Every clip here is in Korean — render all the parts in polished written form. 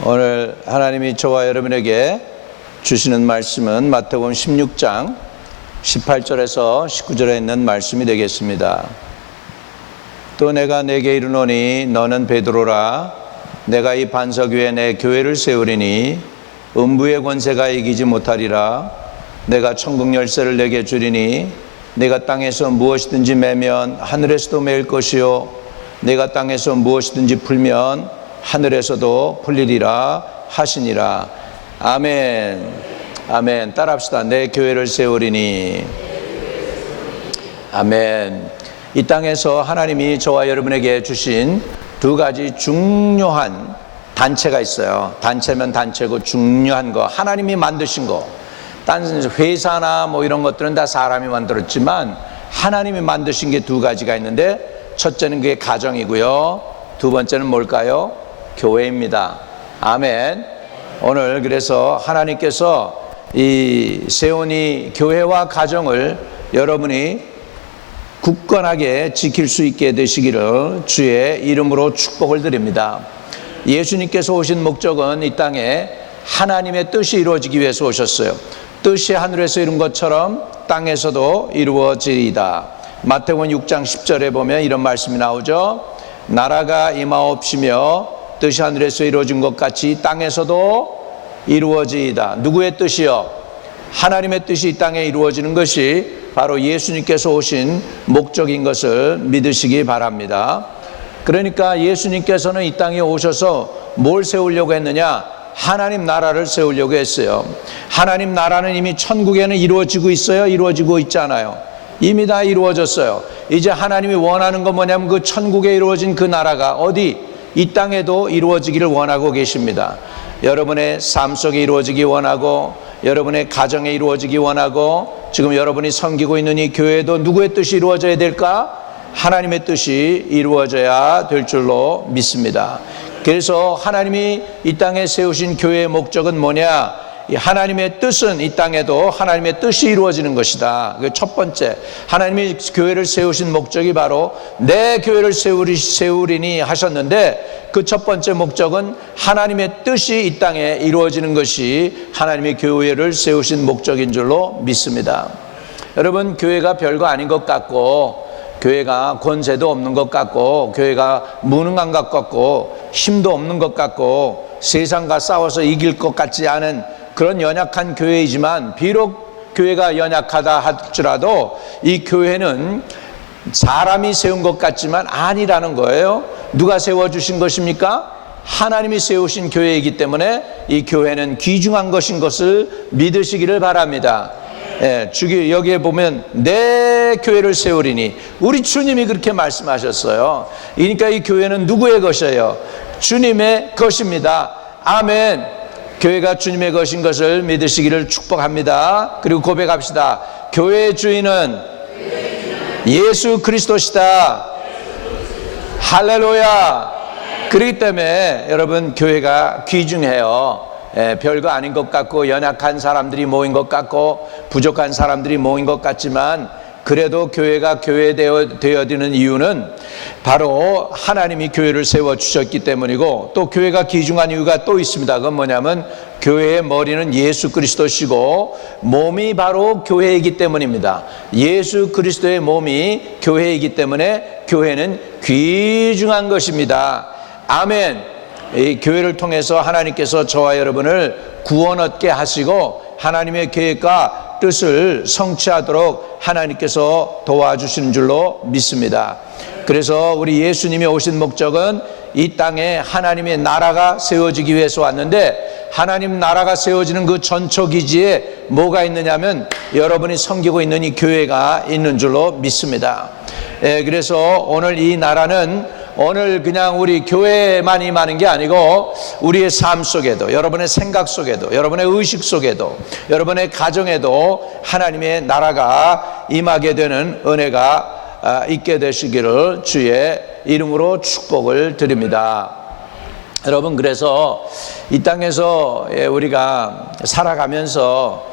오늘 하나님이 저와 여러분에게 주시는 말씀은 마태복음 16장 18절에서 19절에 있는 말씀이 되겠습니다. 또 내가 내게 이르노니 너는 베드로라. 내가 이 반석 위에 내 교회를 세우리니 음부의 권세가 이기지 못하리라. 내가 천국 열쇠를 내게 주리니 내가 땅에서 무엇이든지 매면 하늘에서도 매일 것이요 내가 땅에서 무엇이든지 풀면 하늘에서도 풀리리라 하시니라. 아멘. 아멘. 따라합시다. 내 교회를 세우리니. 아멘. 이 땅에서 하나님이 저와 여러분에게 주신 두 가지 중요한 단체가 있어요. 단체면 단체고 중요한 거, 하나님이 만드신 거. 딴 회사나 뭐 이런 것들은 다 사람이 만들었지만 하나님이 만드신 게 두 가지가 있는데, 첫째는 그게 가정이고요, 두 번째는 뭘까요? 교회입니다. 아멘. 오늘 그래서 하나님께서 이 세운 이 교회와 가정을 여러분이 굳건하게 지킬 수 있게 되시기를 주의 이름으로 축복을 드립니다. 예수님께서 오신 목적은 이 땅에 하나님의 뜻이 이루어지기 위해서 오셨어요. 뜻이 하늘에서 이룬 것처럼 땅에서도 이루어지리이다. 마태복음 6장 10절에 보면 이런 말씀이 나오죠. 나라가 임하옵시며 뜻이 하늘에서 이루어진 것 같이 땅에서도 이루어지이다. 누구의 뜻이요? 하나님의 뜻이 이 땅에 이루어지는 것이 바로 예수님께서 오신 목적인 것을 믿으시기 바랍니다. 그러니까 예수님께서는 이 땅에 오셔서 뭘 세우려고 했느냐? 하나님 나라를 세우려고 했어요. 하나님 나라는 이미 천국에는 이루어지고 있어요? 이루어지고 있잖아요. 이미 다 이루어졌어요. 이제 하나님이 원하는 건 뭐냐면 그 천국에 이루어진 그 나라가 어디? 이 땅에도 이루어지기를 원하고 계십니다. 여러분의 삶 속에 이루어지기 원하고, 여러분의 가정에 이루어지기 원하고, 지금 여러분이 섬기고 있는 이 교회도 누구의 뜻이 이루어져야 될까? 하나님의 뜻이 이루어져야 될 줄로 믿습니다. 그래서 하나님이 이 땅에 세우신 교회의 목적은 뭐냐? 이 하나님의 뜻은 이 땅에도 하나님의 뜻이 이루어지는 것이다. 그 첫 번째, 하나님이 교회를 세우신 목적이 바로 내 교회를 세우리니 하셨는데, 그 첫 번째 목적은 하나님의 뜻이 이 땅에 이루어지는 것이 하나님의 교회를 세우신 목적인 줄로 믿습니다. 여러분, 교회가 별거 아닌 것 같고, 교회가 권세도 없는 것 같고, 교회가 무능한 것 같고, 힘도 없는 것 같고, 세상과 싸워서 이길 것 같지 않은 그런 연약한 교회이지만, 비록 교회가 연약하다 할지라도 이 교회는 사람이 세운 것 같지만 아니라는 거예요. 누가 세워주신 것입니까? 하나님이 세우신 교회이기 때문에 이 교회는 귀중한 것인 것을 믿으시기를 바랍니다. 여기에 보면 내 교회를 세우리니, 우리 주님이 그렇게 말씀하셨어요. 그러니까 이 교회는 누구의 것이에요? 주님의 것입니다. 아멘. 교회가 주님의 것인 것을 믿으시기를 축복합니다. 그리고 고백합시다. 교회의 주인은 예수 그리스도시다. 할렐루야. 그렇기 때문에 여러분, 교회가 귀중해요. 별거 아닌 것 같고, 연약한 사람들이 모인 것 같고, 부족한 사람들이 모인 것 같지만, 그래도 교회가 교회 되어지는 이유는 바로 하나님이 교회를 세워주셨기 때문이고, 또 교회가 귀중한 이유가 또 있습니다. 그건 뭐냐면 교회의 머리는 예수 그리스도시고 몸이 바로 교회이기 때문입니다. 예수 그리스도의 몸이 교회이기 때문에 교회는 귀중한 것입니다. 아멘. 이 교회를 통해서 하나님께서 저와 여러분을 구원 얻게 하시고 하나님의 계획과 뜻을 성취하도록 하나님께서 도와주시는 줄로 믿습니다. 그래서 우리 예수님이 오신 목적은 이 땅에 하나님의 나라가 세워지기 위해서 왔는데, 하나님 나라가 세워지는 그 전초기지에 뭐가 있느냐면 여러분이 섬기고 있는 이 교회가 있는 줄로 믿습니다. 그래서 오늘 이 나라는 오늘 그냥 우리 교회만 임하는 게 아니고 우리의 삶 속에도, 여러분의 생각 속에도, 여러분의 의식 속에도, 여러분의 가정에도 하나님의 나라가 임하게 되는 은혜가 있게 되시기를 주의 이름으로 축복을 드립니다. 여러분, 그래서 이 땅에서 우리가 살아가면서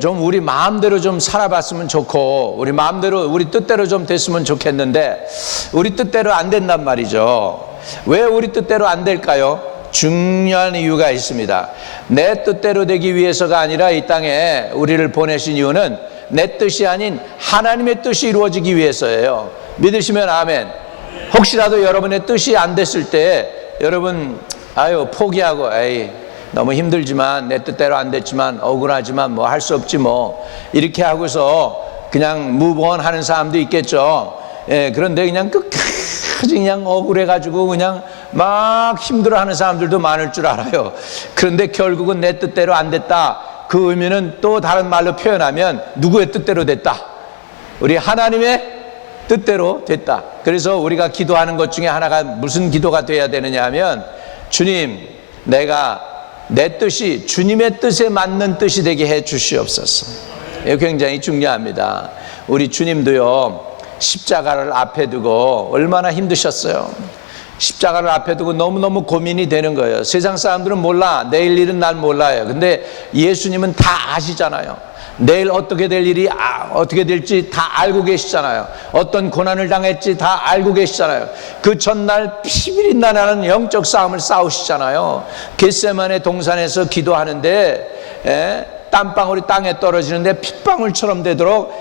좀 우리 마음대로 좀 살아봤으면 좋고, 우리 마음대로, 우리 뜻대로 좀 됐으면 좋겠는데 우리 뜻대로 안 된단 말이죠. 왜 우리 뜻대로 안 될까요? 중요한 이유가 있습니다. 내 뜻대로 되기 위해서가 아니라 이 땅에 우리를 보내신 이유는 내 뜻이 아닌 하나님의 뜻이 이루어지기 위해서예요. 믿으시면 아멘. 혹시라도 여러분의 뜻이 안 됐을 때 여러분 포기하고 너무 힘들지만 내 뜻대로 안 됐지만 억울하지만 뭐 할 수 없지 뭐 이렇게 하고서 그냥 무브온 하는 사람도 있겠죠. 그런데 그냥 끝까지 그냥 억울해가지고 그냥 막 힘들어하는 사람들도 많을 줄 알아요. 그런데 결국은 내 뜻대로 안 됐다. 그 의미는 또 다른 말로 표현하면 누구의 뜻대로 됐다? 우리 하나님의 뜻대로 됐다. 그래서 우리가 기도하는 것 중에 하나가 무슨 기도가 돼야 되느냐 하면 주님, 내가 내 뜻이 주님의 뜻에 맞는 뜻이 되게 해 주시옵소서. 이거 굉장히 중요합니다. 우리 주님도요, 십자가를 앞에 두고 얼마나 힘드셨어요. 십자가를 앞에 두고 너무너무 고민이 되는 거예요. 세상 사람들은 몰라. 내일 일은 난 몰라요. 근데 예수님은 다 아시잖아요. 내일 어떻게 될 일이 어떻게 될지 다 알고 계시잖아요. 어떤 고난을 당할지 다 알고 계시잖아요. 그 전날 피비린내 나는 영적 싸움을 싸우시잖아요. 겟세마네 동산에서 기도하는데 땀방울이 땅에 떨어지는데 핏방울처럼 되도록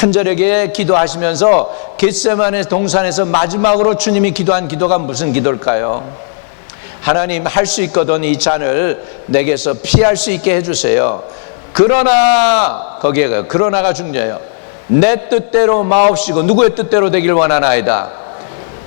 간절하게 기도하시면서 겟세마네 동산에서 마지막으로 주님이 기도한 기도가 무슨 기도일까요? 하나님, 할 수 있거든 이 잔을 내게서 피할 수 있게 해주세요. 그러나 거기에 그러나가 중요해요. 내 뜻대로 마옵시고 누구의 뜻대로 되길 원하나이다?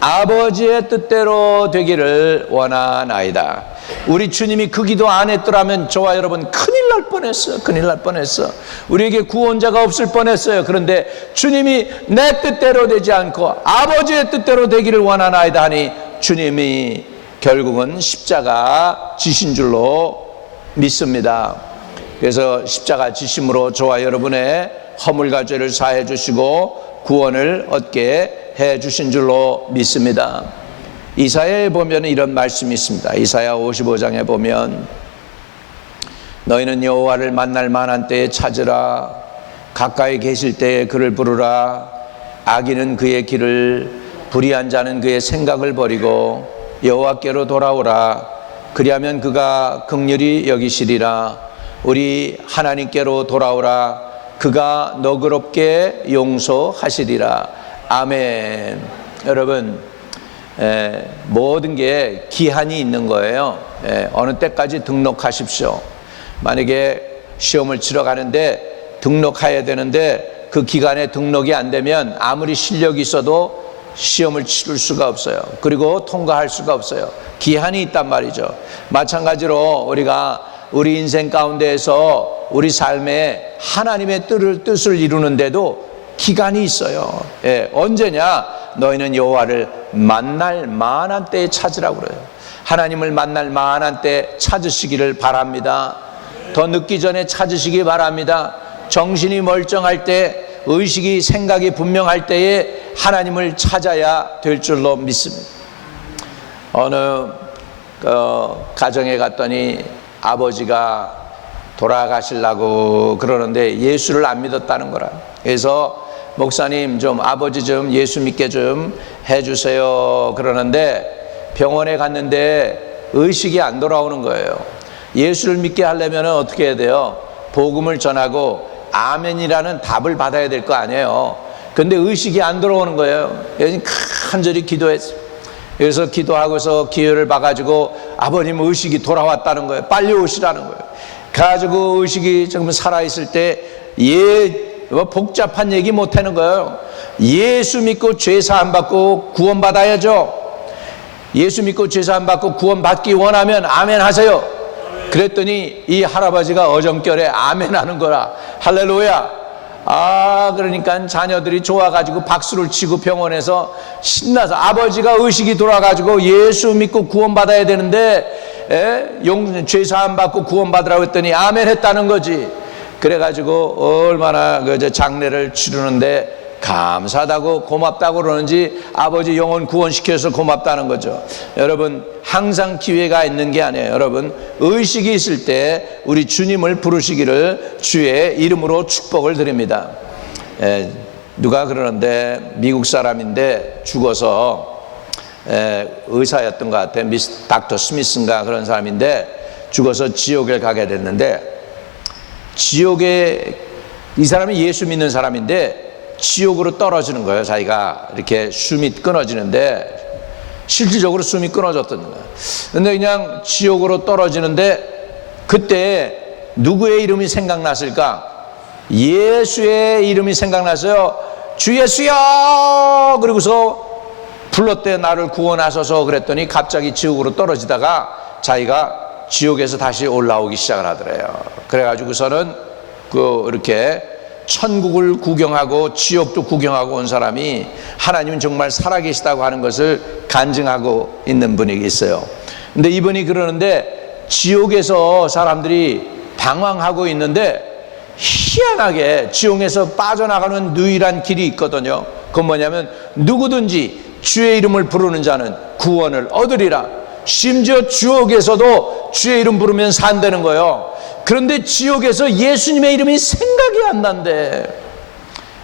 아버지의 뜻대로 되기를 원하나이다. 우리 주님이 그 기도 안 했더라면 저와 여러분 큰일 날 뻔했어요. 큰일 날 뻔했어. 우리에게 구원자가 없을 뻔했어요. 그런데 주님이 내 뜻대로 되지 않고 아버지의 뜻대로 되기를 원하나이다 하니 주님이 결국은 십자가 지신 줄로 믿습니다. 그래서 십자가 지심으로 저와 여러분의 허물과 죄를 사해 주시고 구원을 얻게 해 주신 줄로 믿습니다. 이사야에 보면 이런 말씀이 있습니다. 이사야 55장에 보면 너희는 여호와를 만날 만한 때에 찾으라. 가까이 계실 때에 그를 부르라. 악인은 그의 길을, 불의한 자는 그의 생각을 버리고 여호와께로 돌아오라. 그리하면 그가 긍휼히 여기시리라. 우리 하나님께로 돌아오라. 그가 너그럽게 용서하시리라. 아멘. 여러분, 모든 게 기한이 있는 거예요. 어느 때까지 등록하십시오. 만약에 시험을 치러 가는데 등록해야 되는데 그 기간에 등록이 안 되면 아무리 실력이 있어도 시험을 치를 수가 없어요. 그리고 통과할 수가 없어요. 기한이 있단 말이죠. 마찬가지로 우리가 우리 인생 가운데에서 우리 삶에 하나님의 뜻을 이루는데도 기간이 있어요. 언제냐? 너희는 여호와를 만날 만한 때에 찾으라고 그래요. 하나님을 만날 만한 때 찾으시기를 바랍니다. 더 늦기 전에 찾으시기 바랍니다. 정신이 멀쩡할 때, 의식이 생각이 분명할 때에 하나님을 찾아야 될 줄로 믿습니다. 어느 가정에 갔더니 아버지가 돌아가시려고 그러는데 예수를 안 믿었다는 거라. 그래서 목사님 좀 아버지 좀 예수 믿게 좀 해주세요 그러는데 병원에 갔는데 의식이 안 돌아오는 거예요. 예수를 믿게 하려면 어떻게 해야 돼요? 복음을 전하고 아멘이라는 답을 받아야 될 거 아니에요. 그런데 의식이 안 돌아오는 거예요. 간절히 기도했어요. 그래서 기도하고서 기회를 봐가지고 아버님 의식이 돌아왔다는 거예요. 빨리 오시라는 거예요. 가지고 의식이 지금 살아있을 때 복잡한 얘기 못하는 거예요. 예수 믿고 죄사함 받고 구원받아야죠. 예수 믿고 죄사함 받고 구원받기 원하면 아멘 하세요. 그랬더니 이 할아버지가 어정결에 아멘 하는 거라. 할렐루야. 그러니까 자녀들이 좋아가지고 박수를 치고 병원에서 신나서 아버지가 의식이 돌아가지고 예수 믿고 구원받아야 되는데 죄사함 받고 구원받으라고 했더니 아멘 했다는 거지. 그래가지고 얼마나 장례를 치르는데 감사하다고 고맙다고 그러는지 아버지 영혼 구원시켜서 고맙다는 거죠. 여러분, 항상 기회가 있는 게 아니에요. 여러분, 의식이 있을 때 우리 주님을 부르시기를 주의 이름으로 축복을 드립니다. 누가 그러는데 미국 사람인데 죽어서 의사였던 것 같아요. 미스 닥터 스미스인가 그런 사람인데 죽어서 지옥에 가게 됐는데, 지옥에, 이 사람이 예수 믿는 사람인데 지옥으로 떨어지는 거예요. 자기가 이렇게 숨이 끊어지는데, 실질적으로 숨이 끊어졌던 거예요. 근데 그냥 지옥으로 떨어지는데 그때 누구의 이름이 생각났을까? 예수의 이름이 생각났어요. 주 예수여! 그러고서 불렀대. 나를 구원하소서. 그랬더니 갑자기 지옥으로 떨어지다가 자기가 지옥에서 다시 올라오기 시작을 하더래요. 그래가지고서는 이렇게 천국을 구경하고 지옥도 구경하고 온 사람이 하나님은 정말 살아계시다고 하는 것을 간증하고 있는 분이 있어요. 근데 이분이 그러는데 지옥에서 사람들이 방황하고 있는데 희한하게 지옥에서 빠져나가는 유일한 길이 있거든요. 그건 뭐냐면 누구든지 주의 이름을 부르는 자는 구원을 얻으리라. 심지어 지옥에서도 주의 이름 부르면 산다는 거예요. 그런데 지옥에서 예수님의 이름이 생각이 안 난대.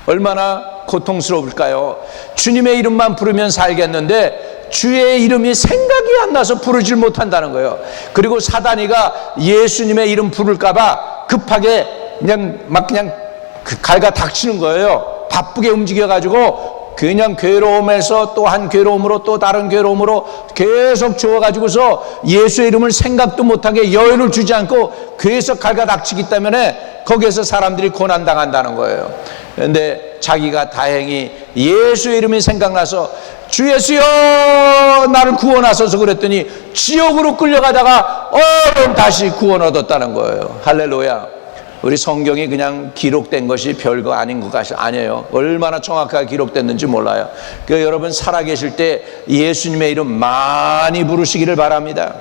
얼마나 고통스러울까요? 주님의 이름만 부르면 살겠는데 주의 이름이 생각이 안 나서 부르질 못한다는 거예요. 그리고 사단이가 예수님의 이름 부를까봐 급하게 그냥 갈가 닥치는 거예요. 바쁘게 움직여가지고 그냥 괴로움에서 또 한 괴로움으로 또 다른 괴로움으로 계속 주어가지고서 예수의 이름을 생각도 못하게 여유를 주지 않고 계속 갈가닥치기 때문에 거기에서 사람들이 고난당한다는 거예요. 그런데 자기가 다행히 예수의 이름이 생각나서 주 예수여 나를 구원하소서 그랬더니 지옥으로 끌려가다가 다시 구원 얻었다는 거예요. 할렐루야. 우리 성경이 그냥 기록된 것이 별거 아닌 것 같이 아니에요. 얼마나 정확하게 기록됐는지 몰라요. 그러니까 여러분 살아계실 때 예수님의 이름 많이 부르시기를 바랍니다.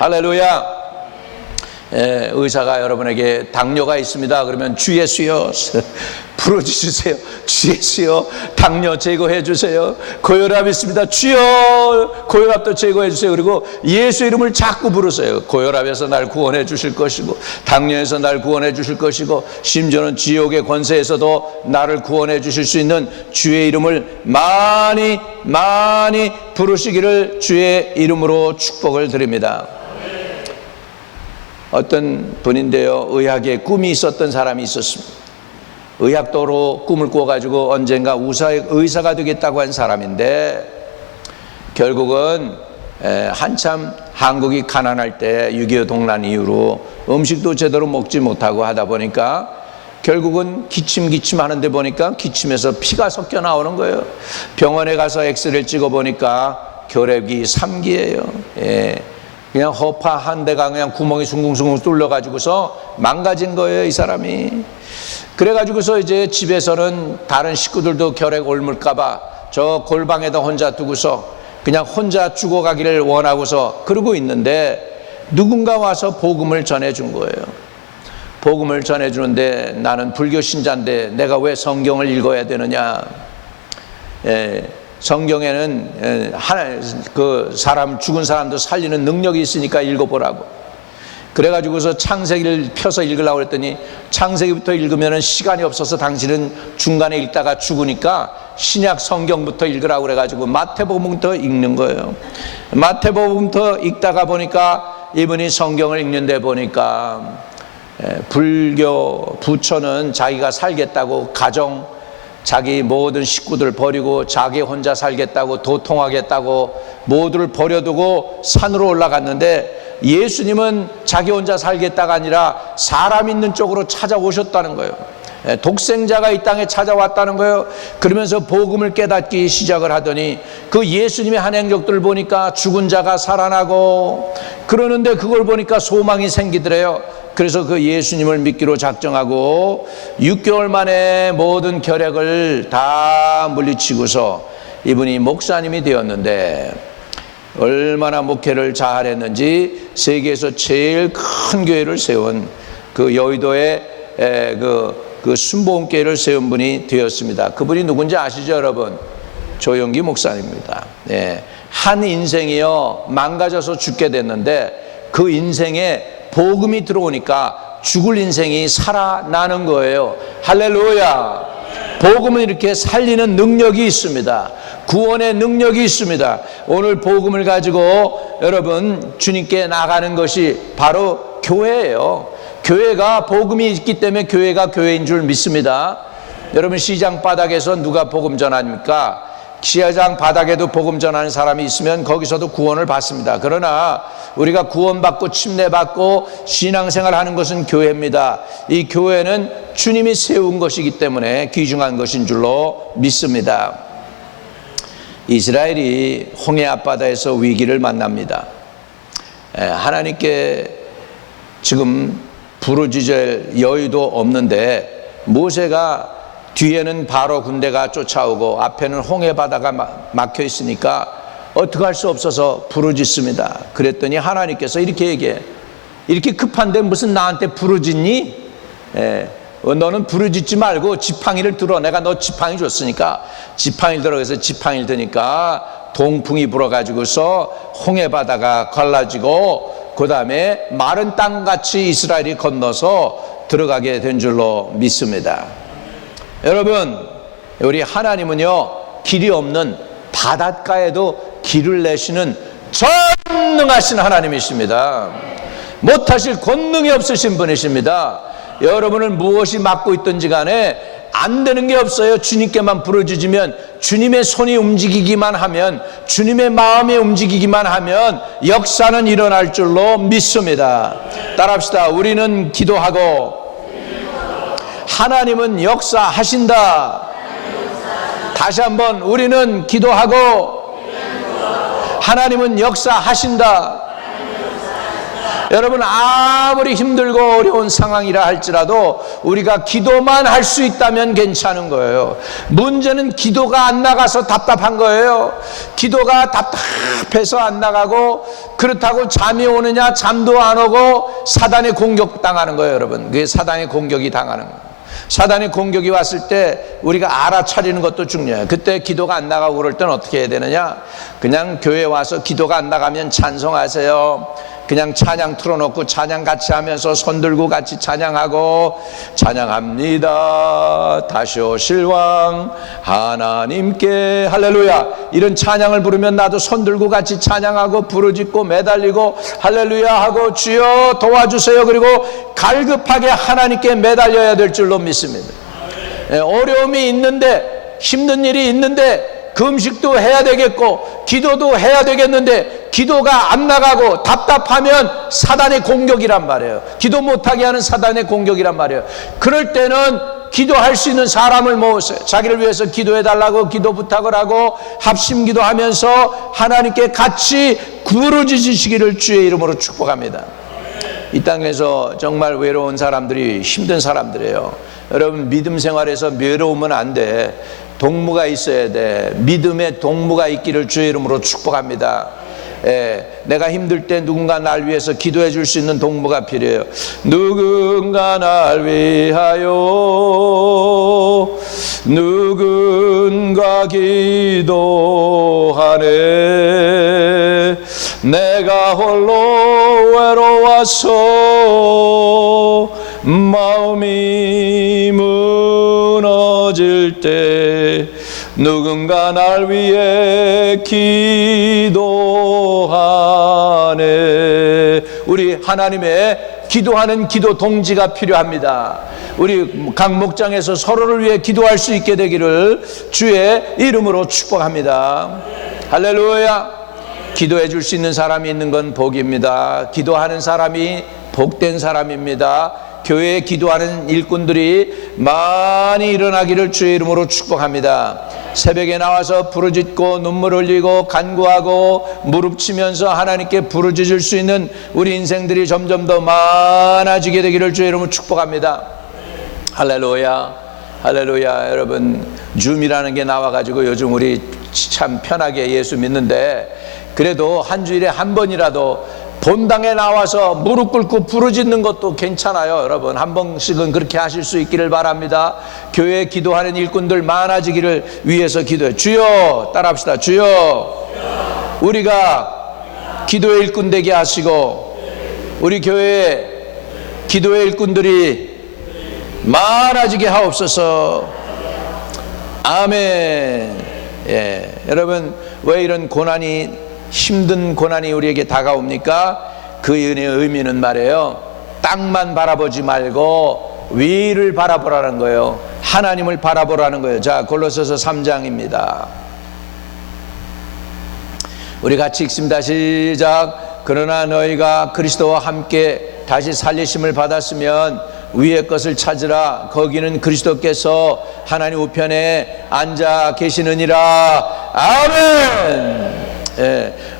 할렐루야. 의사가 여러분에게 당뇨가 있습니다. 그러면 주 예수여 부르주세요. 주 예수여 당뇨 제거해 주세요. 고혈압 있습니다. 주여 고혈압도 제거해 주세요. 그리고 예수 이름을 자꾸 부르세요. 고혈압에서 날 구원해 주실 것이고 당뇨에서 날 구원해 주실 것이고 심지어는 지옥의 권세에서도 나를 구원해 주실 수 있는 주의 이름을 많이 부르시기를 주의 이름으로 축복을 드립니다. 어떤 분인데요, 의학에 꿈이 있었던 사람이 있었습니다. 의학도로 꿈을 꿔가지고 언젠가 의사가 되겠다고 한 사람인데 결국은 한참 한국이 가난할 때 6.25 동란 이후로 음식도 제대로 먹지 못하고 하다 보니까 결국은 기침 하는데 보니까 기침에서 피가 섞여 나오는 거예요. 병원에 가서 엑스레이를 찍어보니까 결핵이 3기예요. 그냥 허파 한 대가 그냥 구멍이 숭숭숭 뚫려가지고서 망가진 거예요, 이 사람이. 그래가지고서 이제 집에서는 다른 식구들도 결핵 옮을까봐 저 골방에다 혼자 두고서 그냥 혼자 죽어가기를 원하고서 그러고 있는데 누군가 와서 복음을 전해준 거예요. 복음을 전해주는데 나는 불교 신자인데 내가 왜 성경을 읽어야 되느냐. 성경에는 사람 죽은 사람도 살리는 능력이 있으니까 읽어보라고. 그래가지고서 창세기를 펴서 읽으려고 했더니 창세기부터 읽으면 시간이 없어서 당신은 중간에 읽다가 죽으니까 신약 성경부터 읽으라고 그래가지고 마태복음부터 읽는 거예요. 마태복음부터 읽다가 보니까 이분이 성경을 읽는데 보니까 불교 부처는 자기가 살겠다고 자기 모든 식구들 버리고 자기 혼자 살겠다고 도통하겠다고 모두를 버려두고 산으로 올라갔는데 예수님은 자기 혼자 살겠다가 아니라 사람 있는 쪽으로 찾아오셨다는 거예요. 독생자가 이 땅에 찾아왔다는 거예요. 그러면서 복음을 깨닫기 시작을 하더니 그 예수님의 한 행적들을 보니까 죽은 자가 살아나고 그러는데 그걸 보니까 소망이 생기더래요. 그래서 그 예수님을 믿기로 작정하고 6개월 만에 모든 결핵을 다 물리치고서 이분이 목사님이 되었는데 얼마나 목회를 잘했는지 세계에서 제일 큰 교회를 세운 그 여의도에 그 순복음교회를 세운 분이 되었습니다. 그분이 누군지 아시죠, 여러분? 조영기 목사님입니다. 한 인생이요 망가져서 죽게 됐는데 그 인생에 복음이 들어오니까 죽을 인생이 살아나는 거예요. 할렐루야. 복음은 이렇게 살리는 능력이 있습니다. 구원의 능력이 있습니다. 오늘 복음을 가지고 여러분 주님께 나가는 것이 바로 교회예요. 교회가 복음이 있기 때문에 교회가 교회인 줄 믿습니다. 여러분 시장 바닥에서 누가 복음 전합니까? 시장 바닥에도 복음 전하는 사람이 있으면 거기서도 구원을 받습니다. 그러나 우리가 구원받고 침례받고 신앙생활 하는 것은 교회입니다. 이 교회는 주님이 세운 것이기 때문에 귀중한 것인 줄로 믿습니다. 이스라엘이 홍해 앞바다에서 위기를 만납니다. 하나님께 지금 부르짖을 여유도 없는데 모세가 뒤에는 바로 군대가 쫓아오고 앞에는 홍해 바다가 막혀 있으니까 어떻게 할 수 없어서 부르짖습니다. 그랬더니 하나님께서 이렇게 얘기해. 이렇게 급한데 무슨 나한테 부르짖니? 너는 부르짖지 말고 지팡이를 들어. 내가 너 지팡이 줬으니까 지팡이를 들어. 그래서 지팡이를 드니까 동풍이 불어가지고서 홍해 바다가 갈라지고 그 다음에 마른 땅같이 이스라엘이 건너서 들어가게 된 줄로 믿습니다. 여러분, 우리 하나님은요, 길이 없는 바닷가에도 길을 내시는 전능하신 하나님이십니다. 못하실 권능이 없으신 분이십니다. 여러분을 무엇이 막고 있든지 간에 안 되는 게 없어요. 주님께만 부르짖으면, 주님의 손이 움직이기만 하면, 주님의 마음이 움직이기만 하면 역사는 일어날 줄로 믿습니다. 따라합시다. 우리는 기도하고 하나님은 역사하신다. 다시 한번, 우리는 기도하고 하나님은 역사하신다. 여러분, 아무리 힘들고 어려운 상황이라 할지라도 우리가 기도만 할 수 있다면 괜찮은 거예요. 문제는 기도가 안 나가서 답답한 거예요. 기도가 답답해서 안 나가고, 그렇다고 잠이 오느냐? 잠도 안 오고 사단의 공격 당하는 거예요. 여러분, 그게 사단의 공격이 당하는 거예요. 사단의 공격이 왔을 때 우리가 알아차리는 것도 중요해요. 그때 기도가 안 나가고 그럴 때는 어떻게 해야 되느냐? 그냥 교회 와서 기도가 안 나가면 찬송하세요. 그냥 찬양 틀어놓고 찬양 같이 하면서 손 들고 같이 찬양하고, 찬양합니다 다시 오실 왕 하나님께 할렐루야, 이런 찬양을 부르면 나도 손 들고 같이 찬양하고 부르짖고 매달리고 할렐루야 하고 주여 도와주세요. 그리고 갈급하게 하나님께 매달려야 될 줄로 믿습니다. 어려움이 있는데, 힘든 일이 있는데 금식도 해야 되겠고 기도도 해야 되겠는데 기도가 안 나가고 답답하면 사단의 공격이란 말이에요. 기도 못하게 하는 사단의 공격이란 말이에요. 그럴 때는 기도할 수 있는 사람을 모으세요. 자기를 위해서 기도해 달라고 기도 부탁을 하고 합심 기도하면서 하나님께 같이 부르짖으시기를 주의 이름으로 축복합니다. 이 땅에서 정말 외로운 사람들이 힘든 사람들이에요. 여러분, 믿음 생활에서 외로우면 안 돼. 동무가 있어야 돼. 믿음의 동무가 있기를 주의 이름으로 축복합니다. 내가 힘들 때 누군가 날 위해서 기도해 줄 수 있는 동무가 필요해요. 누군가 날 위하여 누군가 기도하네. 내가 홀로 외로워서 마음이 무너질 때 누군가 날 위해 기도하네. 우리 하나님의 기도하는 기도 동지가 필요합니다. 우리 각 목장에서 서로를 위해 기도할 수 있게 되기를 주의 이름으로 축복합니다. 할렐루야. 기도해 줄 수 있는 사람이 있는 건 복입니다. 기도하는 사람이 복된 사람입니다. 교회에 기도하는 일꾼들이 많이 일어나기를 주의 이름으로 축복합니다. 새벽에 나와서 부르짖고 눈물 흘리고 간구하고 무릎 치면서 하나님께 부르짖을 수 있는 우리 인생들이 점점 더 많아지게 되기를 주의 이름으로 축복합니다. 할렐루야, 할렐루야. 여러분, 줌이라는 게 나와가지고 요즘 우리 참 편하게 예수 믿는데, 그래도 한 주일에 한 번이라도 본당에 나와서 무릎 꿇고 부르짖는 것도 괜찮아요. 여러분, 한 번씩은 그렇게 하실 수 있기를 바랍니다. 교회에 기도하는 일꾼들 많아지기를 위해서 기도해. 주여, 따라합시다. 주여, 우리가 기도의 일꾼 되게 하시고 우리 교회에 기도의 일꾼들이 많아지게 하옵소서. 아멘. 여러분, 왜 이런 고난이, 힘든 고난이 우리에게 다가옵니까? 그 은혜의 의미는 말이에요, 땅만 바라보지 말고 위를 바라보라는 거예요. 하나님을 바라보라는 거예요. 자, 골로새서 3장입니다. 우리 같이 읽습니다. 시작. 그러나 너희가 그리스도와 함께 다시 살리심을 받았으면 위의 것을 찾으라. 거기는 그리스도께서 하나님 우편에 앉아 계시느니라. 아멘.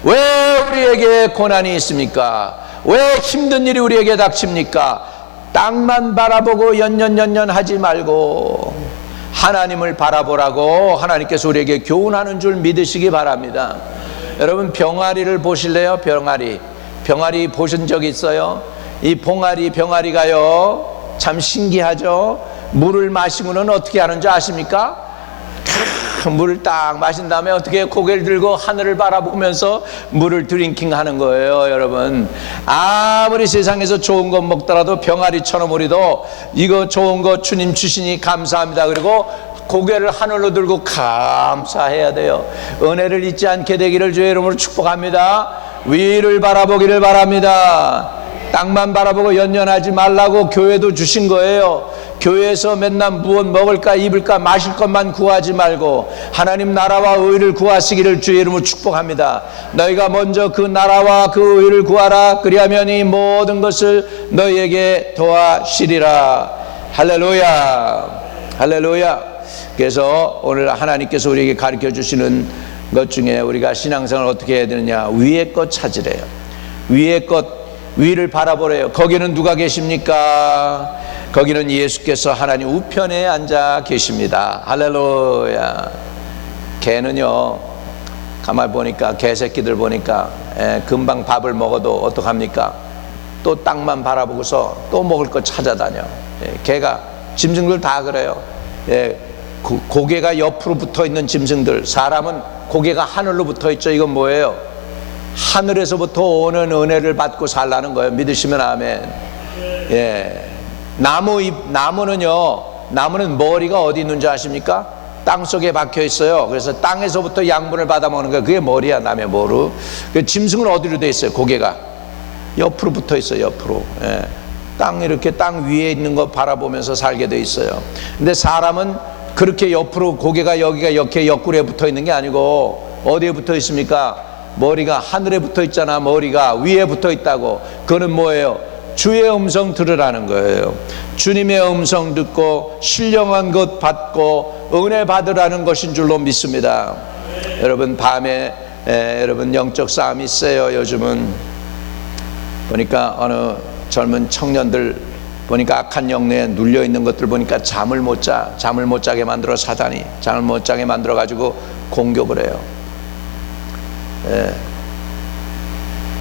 왜 우리에게 고난이 있습니까? 왜 힘든 일이 우리에게 닥칩니까? 땅만 바라보고 연년 하지 말고 하나님을 바라보라고 하나님께서 우리에게 교훈하는 줄 믿으시기 바랍니다. 여러분, 병아리를 보실래요? 병아리 보신 적 있어요? 이 병아리가요, 참 신기하죠. 물을 마시고는 어떻게 하는지 아십니까? 물을 딱 마신 다음에 어떻게 고개를 들고 하늘을 바라보면서 물을 드링킹 하는 거예요. 여러분, 아무리 세상에서 좋은 것 먹더라도 병아리처럼 우리도 이거 좋은 거 주님 주시니 감사합니다, 그리고 고개를 하늘로 들고 감사해야 돼요. 은혜를 잊지 않게 되기를 주의 이름으로 축복합니다. 위를 바라보기를 바랍니다. 땅만 바라보고 연연하지 말라고 교회도 주신 거예요. 교회에서 맨날 무엇 먹을까 입을까 마실 것만 구하지 말고 하나님 나라와 의를 구하시기를 주의 이름으로 축복합니다. 너희가 먼저 그 나라와 그 의를 구하라. 그리하면 이 모든 것을 너희에게 도와시리라. 할렐루야, 할렐루야. 그래서 오늘 하나님께서 우리에게 가르쳐 주시는 것 중에 우리가 신앙생활을 어떻게 해야 되느냐, 위의 것 찾으래요. 위의 것, 위를 바라보래요. 거기는 누가 계십니까? 거기는 예수께서 하나님 우편에 앉아 계십니다. 할렐루야. 개는요, 가만히 보니까, 개새끼들 보니까 금방 밥을 먹어도 어떡합니까? 또 땅만 바라보고서 또 먹을 거 찾아다녀. 개가, 짐승들 다 그래요. 고개가 옆으로 붙어 있는 짐승들, 사람은 고개가 하늘로 붙어 있죠. 이건 뭐예요? 하늘에서부터 오는 은혜를 받고 살라는 거예요. 믿으시면 아멘. 나무는 머리가 어디 있는지 아십니까? 땅 속에 박혀 있어요. 그래서 땅에서부터 양분을 받아 먹는 거예요. 그게 머리야, 남의 머루. 짐승은 어디로 돼 있어요? 고개가 옆으로 붙어 있어요. 옆으로. 이렇게 땅 위에 있는 거 바라보면서 살게 돼 있어요. 근데 사람은 그렇게 옆으로, 고개가 여기가 이렇게 옆구리에 붙어 있는 게 아니고 어디에 붙어 있습니까? 머리가 하늘에 붙어 있잖아. 머리가 위에 붙어 있다고. 그거는 뭐예요? 주의 음성 들으라는 거예요. 주님의 음성 듣고 신령한 것 받고 은혜 받으라는 것인 줄로 믿습니다. 여러분, 밤에 여러분 영적 싸움이 세요. 요즘은 보니까 어느 젊은 청년들 보니까 악한 영내에 눌려 있는 것들 보니까 잠을 못 자게 만들어, 사단이 잠을 못 자게 만들어 가지고 공격을 해요.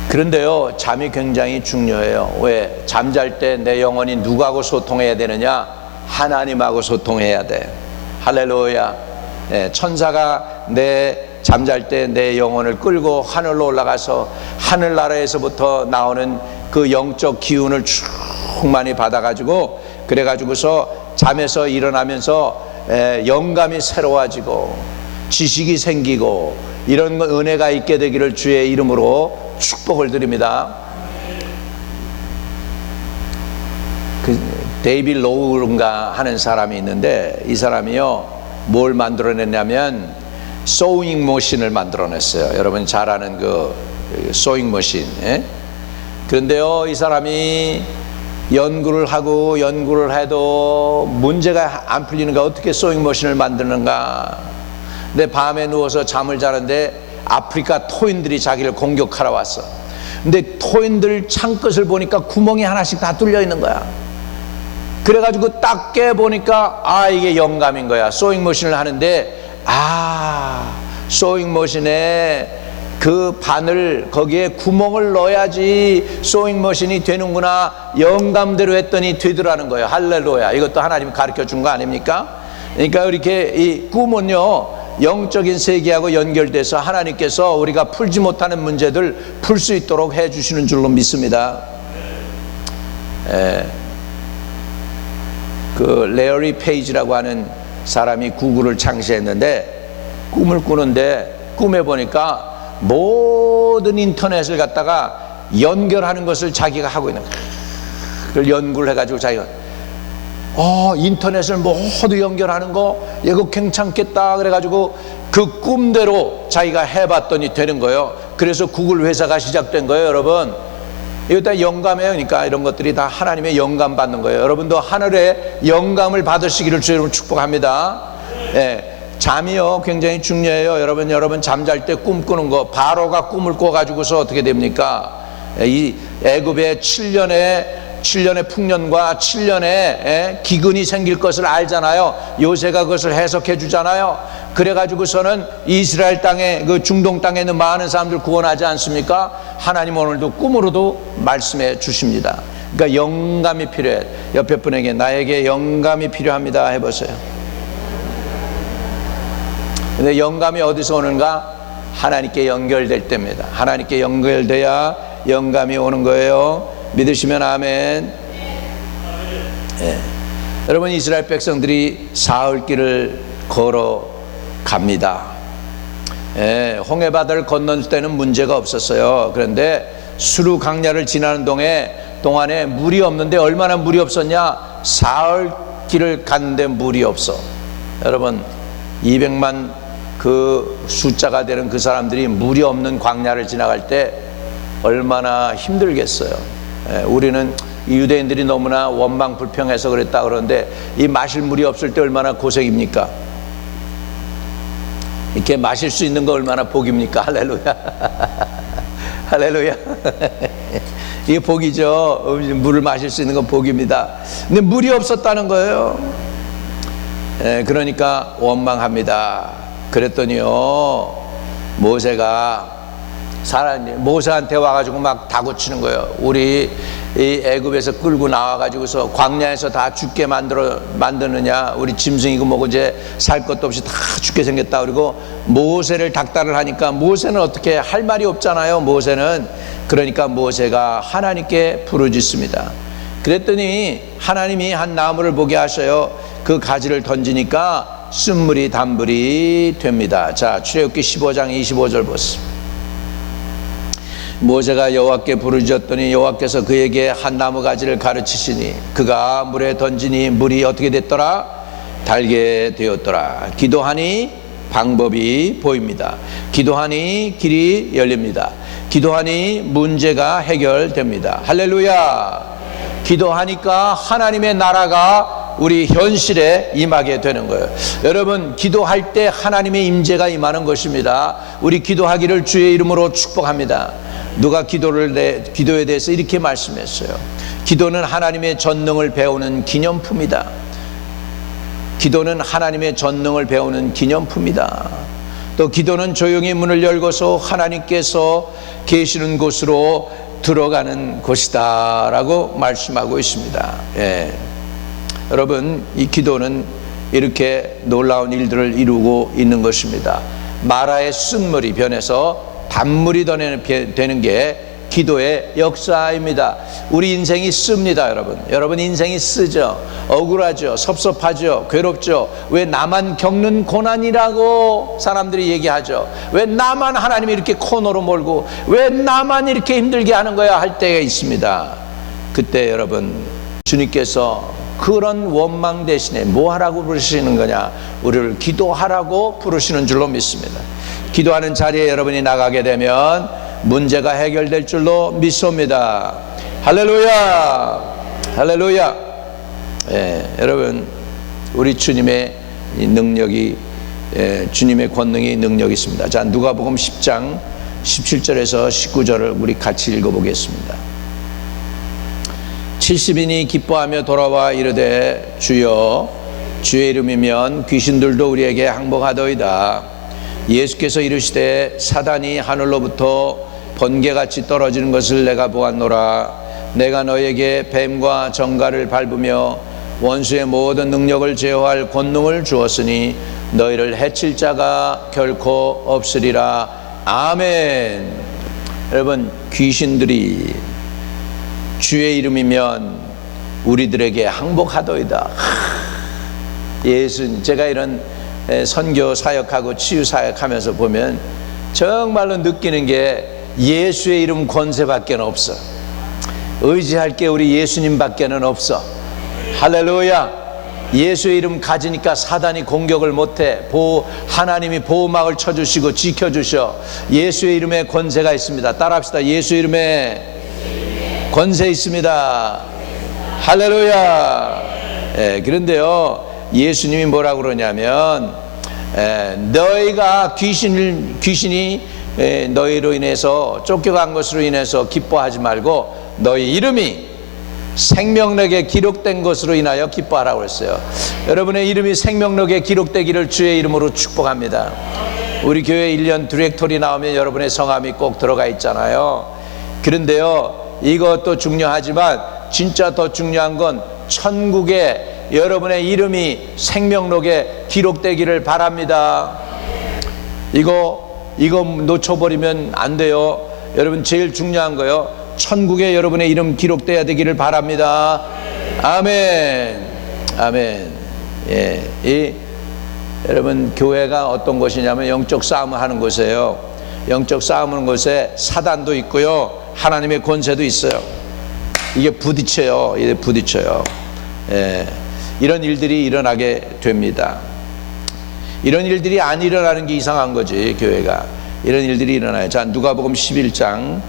그런데요, 잠이 굉장히 중요해요. 왜? 잠잘 때 내 영혼이 누구하고 소통해야 되느냐? 하나님하고 소통해야 돼. 할렐루야. 천사가 잠잘 때 내 영혼을 끌고 하늘로 올라가서 하늘나라에서부터 나오는 그 영적 기운을 충만히 받아가지고, 그래가지고서 잠에서 일어나면서 영감이 새로워지고 지식이 생기고 이런 은혜가 있게 되기를 주의 이름으로 축복을 드립니다. 데이빗 로우인가 하는 사람이 있는데, 이 사람이요, 뭘 만들어냈냐면 소잉 머신을 만들어냈어요. 여러분 잘 아는 그 소잉 머신. 그런데요, 이 사람이 연구를 해도 문제가 안 풀리는가, 어떻게 소잉 머신을 만드는가. 근데 밤에 누워서 잠을 자는데 아프리카 토인들이 자기를 공격하러 왔어. 근데 토인들 창끝을 보니까 구멍이 하나씩 다 뚫려 있는 거야. 그래가지고 딱 깨보니까 이게 영감인 거야. 소잉 머신을 하는데 소잉 머신에 그 바늘, 거기에 구멍을 넣어야지 소잉 머신이 되는구나, 영감대로 했더니 되더라는 거예요. 할렐루야. 이것도 하나님이 가르쳐 준 거 아닙니까? 그러니까 이렇게 이 꿈은요, 영적인 세계하고 연결돼서 하나님께서 우리가 풀지 못하는 문제들 풀 수 있도록 해주시는 줄로 믿습니다. 그 레어리 페이지라고 하는 사람이 구글을 창시했는데, 꿈을 꾸는데 꿈에 보니까 모든 인터넷을 갖다가 연결하는 것을 자기가 하고 있는 거예요. 그걸 연구를 해가지고 자기가 인터넷을 모두 연결하는 거 이거 괜찮겠다 그래가지고 그 꿈대로 자기가 해봤더니 되는 거예요. 그래서 구글 회사가 시작된 거예요. 여러분, 이거 다 영감이에요. 그러니까 이런 것들이 다 하나님의 영감 받는 거예요. 여러분도 하늘의 영감을 받으시기를 주여 축복합니다. 예, 잠이요 굉장히 중요해요. 여러분 잠잘 때 꿈 꾸는 거, 바로가 꿈을 꿔가지고서 어떻게 됩니까? 이 애굽의 7년의 풍년과 7년의 기근이 생길 것을 알잖아요. 요새가 그것을 해석해 주잖아요. 그래가지고서는 이스라엘 땅에, 그 중동 땅에 있는 많은 사람들 구원하지 않습니까? 하나님 오늘도 꿈으로도 말씀해 주십니다. 그러니까 영감이 필요해. 옆에 분에게 나에게 영감이 필요합니다 해보세요. 근데 영감이 어디서 오는가? 하나님께 연결될 때입니다. 하나님께 연결돼야 영감이 오는 거예요. 믿으시면 아멘. 예. 여러분, 이스라엘 백성들이 사흘길을 걸어갑니다. 예, 홍해바다를 건널 때는 문제가 없었어요. 그런데 수르 강야를 지나는 동안에 물이 없는데 얼마나 물이 없었냐? 사흘길을 갔는데 물이 없어. 여러분, 200만 그 숫자가 되는 그 사람들이 물이 없는 광야를 지나갈 때 얼마나 힘들겠어요. 우리는 유대인들이 너무나 원망 불평해서 그랬다 그러는데 이 마실 물이 없을 때 얼마나 고생입니까? 이렇게 마실 수 있는 거 얼마나 복입니까? 할렐루야. 할렐루야. 이게 복이죠. 물을 마실 수 있는 건 복입니다. 근데 물이 없었다는 거예요. 그러니까 원망합니다. 그랬더니요, 모세한테 와가지고 막 다구치는 거예요. 우리 이 애굽에서 끌고 나와가지고서 광야에서 다 죽게 만드느냐? 우리 짐승이고 뭐고 이제 살 것도 없이 다 죽게 생겼다. 그리고 모세를 닥달을 하니까 모세는 어떻게 할 말이 없잖아요. 모세는. 그러니까 모세가 하나님께 부르짖습니다. 그랬더니 하나님이 한 나무를 보게 하셔요. 그 가지를 던지니까 쓴물이 단물이 됩니다. 자, 출애굽기 15장 25절 보세요. 모세가 여호와께 부르짖었더니 여호와께서 그에게 한 나무 가지를 가르치시니 그가 물에 던지니 물이 어떻게 됐더라? 달게 되었더라. 기도하니 방법이 보입니다. 기도하니 길이 열립니다. 기도하니 문제가 해결됩니다. 할렐루야. 기도하니까 하나님의 나라가 우리 현실에 임하게 되는 거예요. 여러분, 기도할 때 하나님의 임재가 임하는 것입니다. 우리 기도하기를 주의 이름으로 축복합니다. 누가 기도에 대해서 이렇게 말씀했어요. 기도는 하나님의 전능을 배우는 기념품이다. 기도는 하나님의 전능을 배우는 기념품이다. 또 기도는 조용히 문을 열고서 하나님께서 계시는 곳으로 들어가는 곳이다 라고 말씀하고 있습니다. 예. 여러분, 이 기도는 이렇게 놀라운 일들을 이루고 있는 것입니다. 마라의 쓴물이 변해서 단물이 되는 게 기도의 역사입니다. 우리 인생이 씁니다. 여러분 인생이 쓰죠. 억울하죠. 섭섭하죠. 괴롭죠. 왜 나만 겪는 고난이라고 사람들이 얘기하죠. 왜 나만 하나님이 이렇게 코너로 몰고, 왜 나만 이렇게 힘들게 하는 거야 할 때가 있습니다. 그때 여러분, 주님께서 그런 원망 대신에 뭐 하라고 부르시는 거냐? 우리를 기도하라고 부르시는 줄로 믿습니다. 기도하는 자리에 여러분이 나가게 되면 문제가 해결될 줄로 믿습니다. 할렐루야. 할렐루야. 예, 여러분, 우리 주님의 능력이, 주님의 권능이 능력이 있습니다. 자, 누가복음 10장 17절에서 19절을 우리 같이 읽어보겠습니다. 70인이 기뻐하며 돌아와 이르되 주여, 주의 이름이면 귀신들도 우리에게 항복하더이다. 예수께서 이르시되 사단이 하늘로부터 번개같이 떨어지는 것을 내가 보았노라. 내가 너에게 뱀과 정갈을 밟으며 원수의 모든 능력을 제어할 권능을 주었으니 너희를 해칠 자가 결코 없으리라. 아멘. 여러분, 귀신들이 주의 이름이면 우리들에게 항복하더이다. 제가 이런 선교 사역하고 치유 사역하면서 보면 정말로 느끼는 게 예수의 이름 권세밖에 없어. 의지할 게 우리 예수님밖에는 없어. 할렐루야. 예수의 이름 가지니까 사단이 공격을 못해. 하나님이 보호막을 쳐주시고 지켜주셔. 예수의 이름에 권세가 있습니다. 따라합시다. 예수의 이름에 권세 있습니다. 할렐루야. 그런데요, 예수님이 뭐라고 그러냐면, 너희가 귀신이 너희로 인해서 쫓겨간 것으로 인해서 기뻐하지 말고 너희 이름이 생명록에 기록된 것으로 인하여 기뻐하라고 했어요. 여러분의 이름이 생명록에 기록되기를 주의 이름으로 축복합니다. 우리 교회 1년 디렉토리 나오면 여러분의 성함이 꼭 들어가 있잖아요. 그런데요, 이것도 중요하지만 진짜 더 중요한 건 천국에 여러분의 이름이 생명록에 기록되기를 바랍니다. 이거 놓쳐버리면 안 돼요. 여러분, 제일 중요한 거요, 천국에 여러분의 이름 기록돼야 되기를 바랍니다. 아멘. 아멘. 여러분, 교회가 어떤 곳이냐면 영적 싸움을 하는 곳이에요. 영적 싸움하는 곳에 사단도 있고요, 하나님의 권세도 있어요. 이게 부딪혀요. 이런 일들이 일어나게 됩니다. 이런 일들이 안 일어나는 게 이상한 거지. 교회가 이런 일들이 일어나요. 자, 누가복음 11장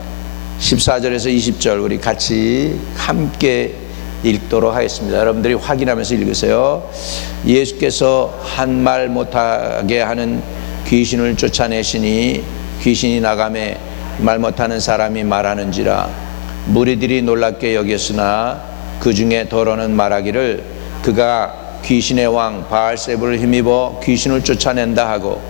14절에서 20절 우리 같이 함께 읽도록 하겠습니다. 여러분들이 확인하면서 읽으세요. 예수께서 한 말 못하게 하는 귀신을 쫓아내시니 귀신이 나가매 말 못하는 사람이 말하는지라. 무리들이 놀랍게 여겼으나 그 중에 더러는 말하기를 그가 귀신의 왕 바알세불을 힘입어 귀신을 쫓아낸다 하고,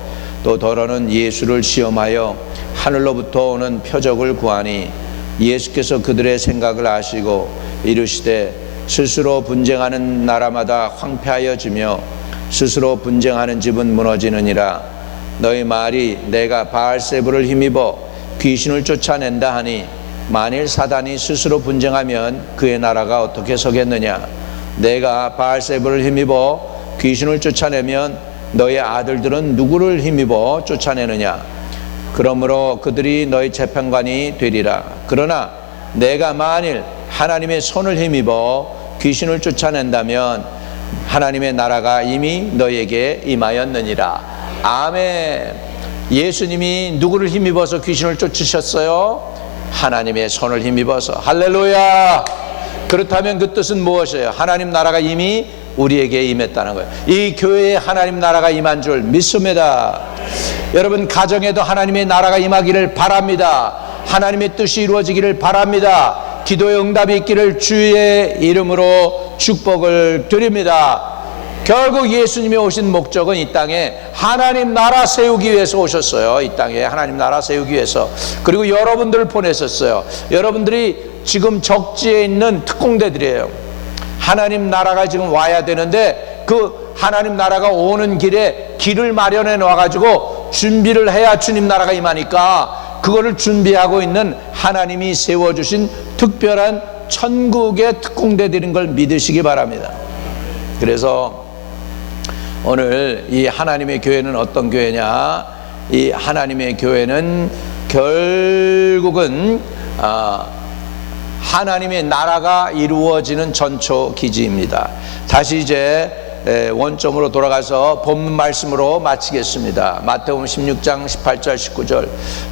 또 더러는 예수를 시험하여 하늘로부터 오는 표적을 구하니 예수께서 그들의 생각을 아시고 이르시되 스스로 분쟁하는 나라마다 황폐하여지며 스스로 분쟁하는 집은 무너지느니라. 너희 말이 내가 바알세불을 힘입어 귀신을 쫓아낸다 하니 만일 사단이 스스로 분쟁하면 그의 나라가 어떻게 서겠느냐. 내가 바알세불을 힘입어 귀신을 쫓아내면 너희 아들들은 누구를 힘입어 쫓아내느냐. 그러므로 그들이 너희 재판관이 되리라. 그러나 내가 만일 하나님의 손을 힘입어 귀신을 쫓아낸다면 하나님의 나라가 이미 너희에게 임하였느니라. 아멘. 예수님이 누구를 힘입어서 귀신을 쫓으셨어요? 하나님의 손을 힘입어서. 할렐루야. 그렇다면 그 뜻은 무엇이에요? 하나님 나라가 이미 우리에게 임했다는 거예요. 이 교회에 하나님 나라가 임한 줄 믿습니다. 여러분 가정에도 하나님의 나라가 임하기를 바랍니다. 하나님의 뜻이 이루어지기를 바랍니다. 기도의 응답이 있기를 주의 이름으로 축복을 드립니다. 결국 예수님이 오신 목적은 이 땅에 하나님 나라 세우기 위해서 오셨어요. 이 땅에 하나님 나라 세우기 위해서. 그리고 여러분들을 보내셨어요. 여러분들이 지금 적지에 있는 특공대들이에요. 하나님 나라가 지금 와야 되는데 그 하나님 나라가 오는 길에 길을 마련해 놔가지고 준비를 해야 주님 나라가 임하니까 그거를 준비하고 있는 하나님이 세워주신 특별한 천국의 특공대들인 걸 믿으시기 바랍니다. 그래서 오늘 이 하나님의 교회는 어떤 교회냐? 이 하나님의 교회는 결국은 하나님의 나라가 이루어지는 전초 기지입니다. 다시 이제 원점으로 돌아가서 본문 말씀으로 마치겠습니다. 마태복음 16장 18절 19절.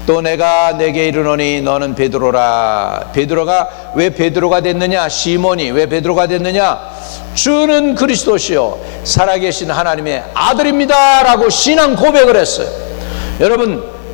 또 내가 내게 이르노니 너는 베드로라. 베드로가 왜 베드로가 됐느냐? 시몬이 왜 베드로가 됐느냐? 주는 그리스도시요 살아계신 하나님의 아들입니다 라고 신앙 고백을 했어요.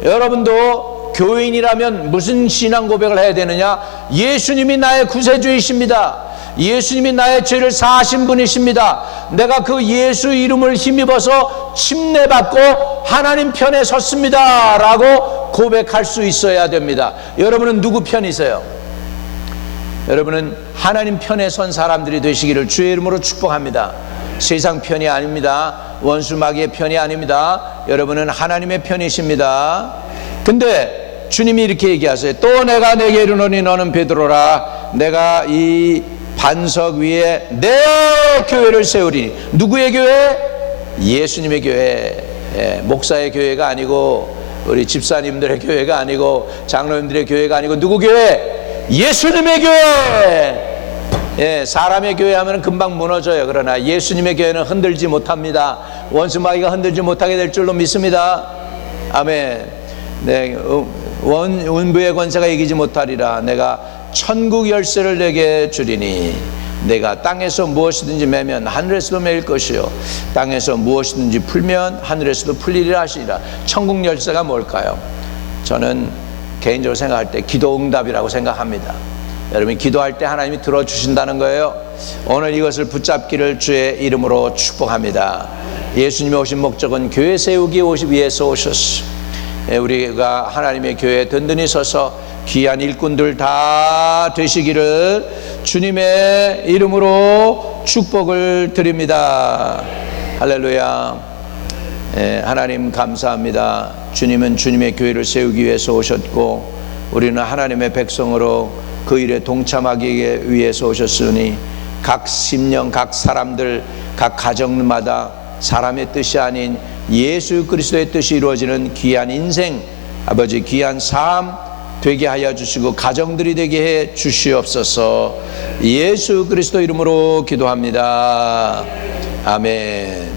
여러분도 교인이라면 무슨 신앙 고백을 해야 되느냐? 예수님이 나의 구세주이십니다. 예수님이 나의 죄를 사하신 분이십니다. 내가 그 예수 이름을 힘입어서 침례받고 하나님 편에 섰습니다 라고 고백할 수 있어야 됩니다. 여러분은 누구 편이세요? 여러분은 하나님 편에 선 사람들이 되시기를 주의 이름으로 축복합니다. 세상 편이 아닙니다. 원수 마귀의 편이 아닙니다. 여러분은 하나님의 편이십니다. 근데 주님이 이렇게 얘기하세요. 또 내가 내게 이르노니 너는 베드로라. 내가 이 반석 위에 내 교회를 세우리니. 누구의 교회? 예수님의 교회, 목사의 교회가 아니고 우리 집사님들의 교회가 아니고 장로님들의 교회가 아니고 누구 교회? 예수님의 교회. 예, 사람의 교회 하면 금방 무너져요. 그러나 예수님의 교회는 흔들지 못합니다. 원수마귀가 흔들지 못하게 될 줄로 믿습니다. 아멘. 네, 운부의 권세가 이기지 못하리라. 내가 천국 열쇠를 내게 주리니 내가 땅에서 무엇이든지 매면 하늘에서도 매일 것이요 땅에서 무엇이든지 풀면 하늘에서도 풀리리라 하시리라. 천국 열쇠가 뭘까요? 저는 개인적으로 생각할 때 기도 응답이라고 생각합니다. 여러분이 기도할 때 하나님이 들어주신다는 거예요. 오늘 이것을 붙잡기를 주의 이름으로 축복합니다. 예수님이 오신 목적은 교회 세우기 위해서 오셨어. 우리가 하나님의 교회에 든든히 서서 귀한 일꾼들 다 되시기를 주님의 이름으로 축복을 드립니다. 할렐루야. 하나님 감사합니다. 주님은 주님의 교회를 세우기 위해서 오셨고 우리는 하나님의 백성으로 그 일에 동참하기 위해서 오셨으니 각 심령, 각 사람들, 각 가정마다 사람의 뜻이 아닌 예수 그리스도의 뜻이 이루어지는 귀한 인생, 아버지 귀한 삶 되게 하여 주시고 가정들이 되게 해 주시옵소서. 예수 그리스도 이름으로 기도합니다. 아멘.